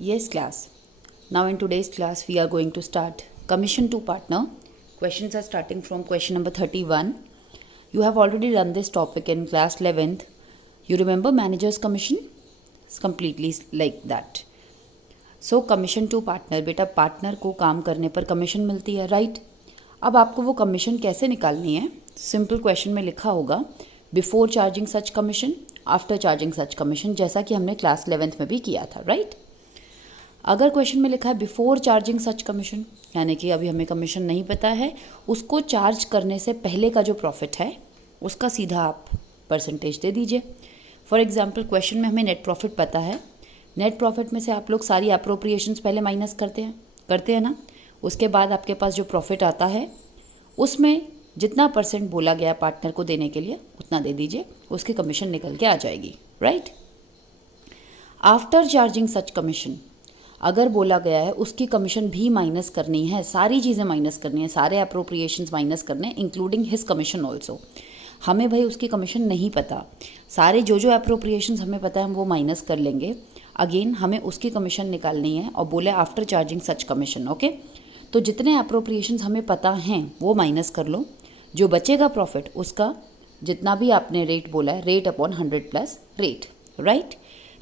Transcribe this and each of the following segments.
Yes, class. Now in today's class, we are going to start commission to partner. Questions are starting from question number 31. You have already done this topic in class 11th. You remember manager's commission? It's completely like that. So commission to partner, बेटा partner को काम करने पर commission मिलती है, right? अब आपको वो कमीशन कैसे निकालनी है? सिंपल क्वेश्चन में लिखा होगा बिफोर चार्जिंग सच कमीशन, आफ्टर चार्जिंग सच कमीशन, जैसा कि हमने क्लास 11th में भी किया था, राइट? अगर क्वेश्चन में लिखा है बिफोर चार्जिंग सच कमीशन, यानी कि अभी हमें कमीशन नहीं पता है, उसको चार्ज करने से पहले का जो प्रॉफिट है उसका सीधा आप परसेंटेज दे दीजिए. फॉर एग्जांपल क्वेश्चन में हमें नेट प्रॉफिट पता है. नेट प्रॉफिट में से आप लोग सारी अप्रोप्रिएशंस पहले माइनस करते हैं ना. उसके बाद आपके पास जो प्रॉफिट आता है उसमें जितना परसेंट बोला गया पार्टनर को देने के लिए उतना दे दीजिए, उसकी कमीशन निकल के आ जाएगी, राइट? आफ्टर चार्जिंग सच कमीशन, अगर बोला गया है उसकी कमीशन भी माइनस करनी है, सारी चीज़ें माइनस करनी है, सारे अप्रोप्रिएशंस माइनस करने हैं, इंक्लूडिंग हिज कमीशन ऑल्सो. हमें भाई उसकी कमीशन नहीं पता, सारे जो अप्रोप्रिएशंस हमें पता है हम वो माइनस कर लेंगे. अगेन हमें उसकी कमीशन निकालनी है और बोले आफ्टर चार्जिंग सच कमीशन, ओके? तो जितने अप्रोप्रिएशंस हमें पता हैं वो माइनस कर लो. जो बचेगा प्रॉफिट उसका जितना भी आपने रेट बोला है, rate upon 100 plus rate, right?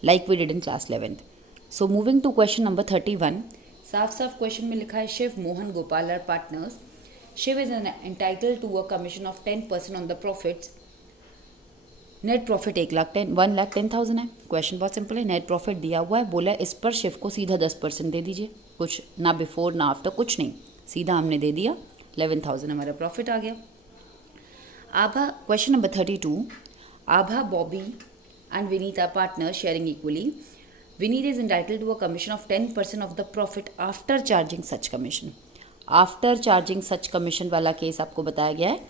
Like we did in class 11th. So moving to question number 31. साफ साफ क्वेश्चन में लिखा है Shiv Mohan Gopal are partners. Shiv is entitled to a commission of 10% on the profits. Net profit 1,10,000 है. Question बहुत simple है, net profit दिया हुआ है, बोला इस पर शिव को सीधा 10% दे दीजिए. कुछ ना बिफोर ना आफ्टर, कुछ नहीं, सीधा हमने दे दिया. 11,000 हमारा प्रॉफिट आ गया. Abha, question number 32. Abha, Bobby and Vinita partner sharing equally. Vineet is entitled to a commission of 10% of the profit after charging such commission. After charging such commission वाला केस आपको बताया गया है.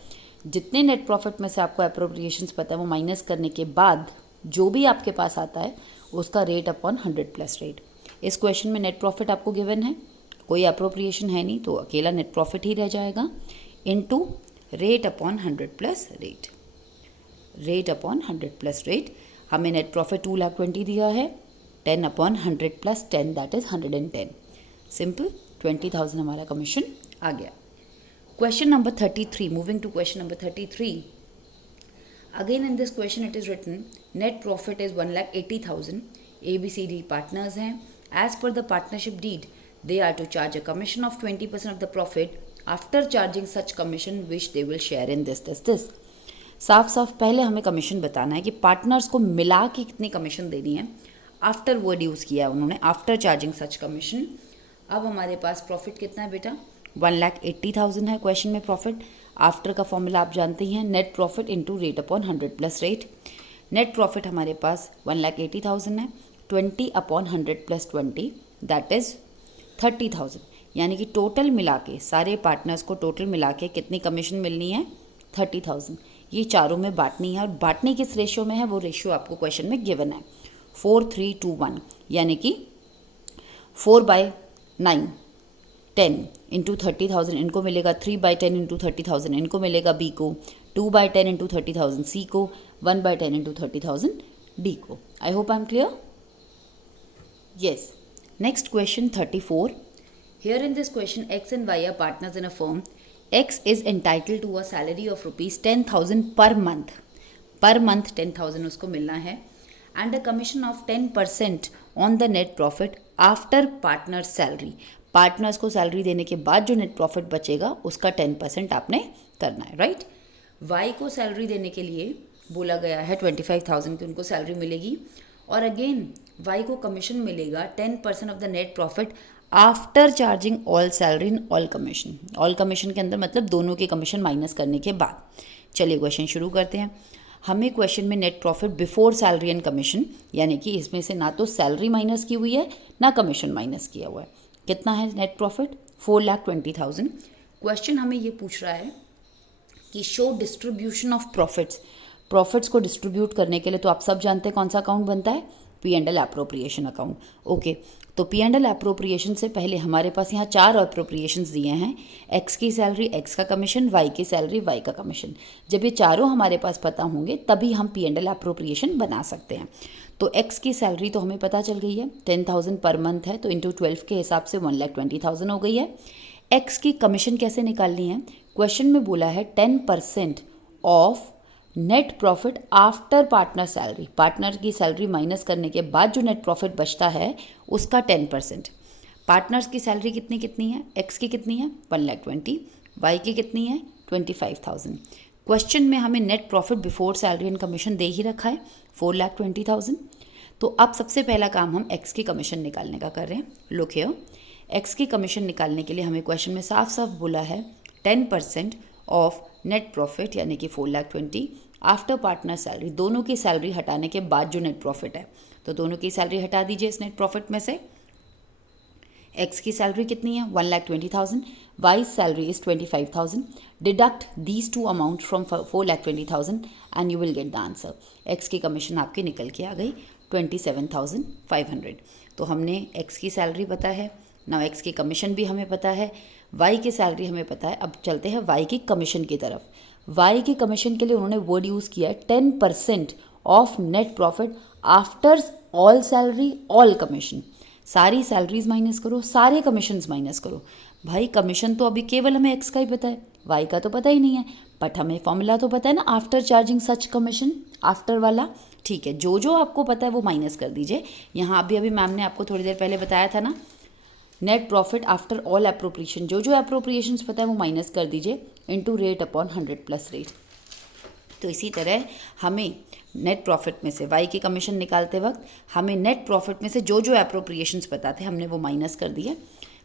जितने नेट प्रॉफिट में से आपको अप्रोप्रिएशंस पता है वो माइनस करने के बाद जो भी आपके पास आता है उसका रेट अपॉन 100 प्लस रेट. इस क्वेश्चन में नेट प्रॉफिट आपको गिवन है, कोई अप्रोप्रिएशन है नहीं, तो अकेला नेट प्रॉफिट ही रह जाएगा into rate upon 100 plus rate. Rate upon 100 plus rate. हमें नेट प्रॉफिट 2,20,000 दिया है. 10 अपॉन 100 प्लस 10 दैट इज 110. सिंपल, 20,000 हमारा कमीशन आ गया. Question number 33. Moving to question number 33. Again in this question it is written net profit is 1,80,000. ABCD partners हैं. As per the partnership deed they are to charge a commission of 20% of the profit after charging such commission which they will share in this. साफ साफ पहले हमें commission बताना है कि partners को मिला के कितनी कमीशन देनी है. आफ्टर वर्ड यूज़ किया है उन्होंने, आफ्टर चार्जिंग सच कमीशन. अब हमारे पास प्रॉफिट कितना है बेटा? 1,80,000 है क्वेश्चन में प्रॉफिट. आफ्टर का फॉर्मूला आप जानते ही हैं, net profit into rate upon 100 plus rate. Net profit हमारे पास 1,80,000 है. 20 अपॉन 100 प्लस 20 दैट इज़ 30,000. यानी कि टोटल मिला के सारे पार्टनर्स को टोटल मिला के कितनी कमीशन मिलनी है? 30,000. ये चारों में बांटनी है, और बांटनी किस रेशियो में है वो रेशियो आपको क्वेश्चन में गिवन है. 4:3:2:1, यानी कि 4/9 10 इंटू 30,000 इनको मिलेगा. 3/10 इंटू 30,000 इनको मिलेगा बी को. 2/10 इंटू 30,000 सी को. 1/10 इंटू 30,000 डी को. I hope I am clear. Yes. Next question 34. Here in this question X and Y are partners in a firm. X is entitled to a salary of ₹10,000 per month. Per month 10,000 उसको मिलना है. and a commission of 10% on the net profit after partner's salary. Partners को salary देने के बाद जो net profit बचेगा उसका 10% आपने करना है, राइट? वाई को सैलरी देने के लिए बोला गया है 25,000 की उनको सैलरी मिलेगी. और अगेन वाई को कमीशन मिलेगा 10% of the net profit after charging all salary and all commission. All commission के अंदर मतलब दोनों के कमीशन माइनस करने के बाद. चलिए क्वेश्चन शुरू करते हैं. हमें क्वेश्चन में net profit before salary and commission, यानी कि इसमें से ना तो सैलरी माइनस की हुई है ना कमीशन माइनस किया हुआ है. कितना है नेट प्रॉफिट? 4,20,000. क्वेश्चन हमें ये पूछ रहा है कि show distribution of profits. Profits को डिस्ट्रीब्यूट करने के लिए तो आप सब जानते हैं कौन सा अकाउंट बनता है? P and L appropriation account. Okay, तो पी एंड एल एप्रोप्रिएशन से पहले हमारे पास यहाँ 4 एप्रोप्रिएशंस दिए हैं, एक्स की सैलरी, एक्स का कमीशन, वाई की सैलरी, वाई का कमीशन। जब ये चारों हमारे पास पता होंगे तभी हम पी एंड एल एप्रोप्रिएशन बना सकते हैं। तो एक्स की सैलरी तो हमें पता चल गई है, 10,000 पर मंथ है, तो इंटू 12 के हिसाब से 1,20,000 हो गई है। एक्स की कमीशन कैसे निकालनी है? क्वेश्चन में बोला है 10% of net profit after partner salary, partner की सैलरी माइनस करने के बाद जो नेट प्रॉफिट बचता है उसका 10%। पार्टनर्स की सैलरी कितनी कितनी है? एक्स की कितनी है? 1,20,000, वाई की कितनी है? 25,000। क्वेश्चन में हमें net profit before salary and commission दे ही रखा है 4,20,000। तो अब सबसे पहला काम हम एक्स की कमीशन निकालने का कर रहे हैं। लुक हियर, एक्स की कमीशन निकालने के लिए हमें क्वेश्चन में साफ साफ बोला है 10% ऑफ नेट प्रॉफिट यानी कि 4,20,000 आफ्टर पार्टनर सैलरी, दोनों की सैलरी हटाने के बाद जो नेट प्रॉफिट है, तो दोनों की सैलरी हटा दीजिए इस नेट प्रॉफिट में से। एक्स की सैलरी कितनी है? 1,20,000, Y salary is 25,000। Deduct these two amount from 4,20,000 and you will get the answer. X की कमीशन आपकी निकल के आ गई 27,500। तो हमने एक्स की सैलरी पता है, नाउ एक्स की कमीशन भी हमें पता है, वाई की सैलरी हमें पता है। अब चलते हैं वाई की कमीशन की तरफ। वाई की कमीशन के लिए उन्होंने वर्ड यूज़ किया है 10% of net profit after all salary all commission. सारी सैलरीज माइनस करो, सारे कमीशंस माइनस करो। भाई कमीशन तो अभी केवल हमें एक्स का ही पता है, वाई का तो पता ही नहीं है, बट हमें फॉर्मूला तो पता है ना, आफ्टर चार्जिंग सच कमीशन, आफ्टर वाला। ठीक है, जो जो आपको पता है वो माइनस कर दीजिए। यहाँ अभी मैम ने आपको थोड़ी देर पहले बताया था ना, net profit after all appropriation, जो जो एप्रोप्रिएशंस पता है वो माइनस कर दीजिए into rate upon 100 plus rate. तो इसी तरह हमें नेट प्रॉफिट में से वाई की कमीशन निकालते वक्त हमें नेट प्रॉफिट में से जो जो एप्रोप्रिएशंस पता थे हमने वो माइनस कर दिए।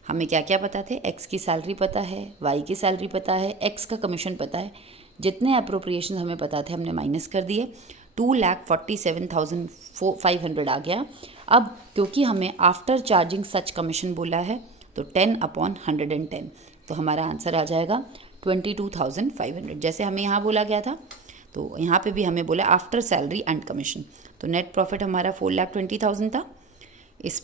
हमें क्या क्या पता थे? एक्स की सैलरी पता है, वाई की सैलरी पता है, एक्स का कमीशन पता है। जितने एप्रोप्रिएशन हमें पता थे हमने माइनस कर दिए। 2,47,500 आ गया। अब क्योंकि हमें आफ्टर चार्जिंग सच कमीशन बोला है तो 10/110, तो हमारा आंसर आ जाएगा 22,500। जैसे हमें यहाँ बोला गया था तो यहाँ पे भी हमें बोला आफ्टर सैलरी एंड कमीशन। तो नेट प्रॉफिट हमारा 4,20,000 था। इस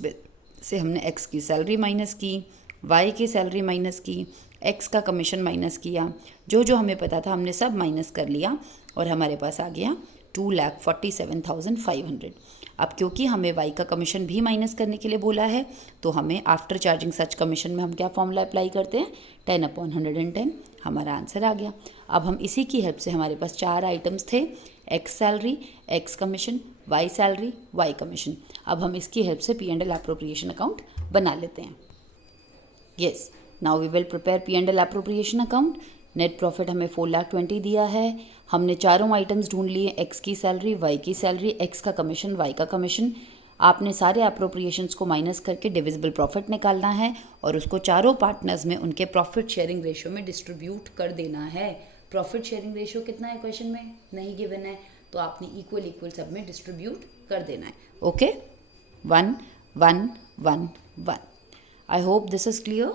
से हमने एक्स की सैलरी माइनस की, वाई की सैलरी माइनस की, एक्स का कमीशन माइनस किया, जो जो हमें पता था हमने सब माइनस कर लिया और हमारे पास आ गया 2,47,500। अब क्योंकि हमें वाई का कमीशन भी माइनस करने के लिए बोला है तो हमें आफ्टर चार्जिंग सच कमीशन में हम क्या फॉर्मूला अप्लाई करते हैं? 10/110। हमारा आंसर आ गया। अब हम इसी की हेल्प से, हमारे पास 4 आइटम्स थे, X salary, X commission, Y salary, Y commission. अब हम इसकी हेल्प से P and L appropriation account बना लेते हैं। Yes, now we will prepare P and L appropriation account. Net profit हमें 4,20,000 दिया है। हमने चारों आइटम्स ढूंढ लिए, एक्स की सैलरी, वाई की सैलरी, एक्स का कमीशन, वाई का कमीशन। आपने सारे एप्रोप्रिएशंस को माइनस करके डिविजिबल प्रॉफिट निकालना है और उसको चारों पार्टनर्स में उनके प्रॉफिट शेयरिंग रेशियो में डिस्ट्रीब्यूट कर देना है। प्रॉफिट शेयरिंग रेशियो कितना है क्वेश्चन में? नहीं गिवन है, तो आपने इक्वल इक्वल सब में डिस्ट्रीब्यूट कर देना है। Okay, 1 1 1 1। I hope this is clear.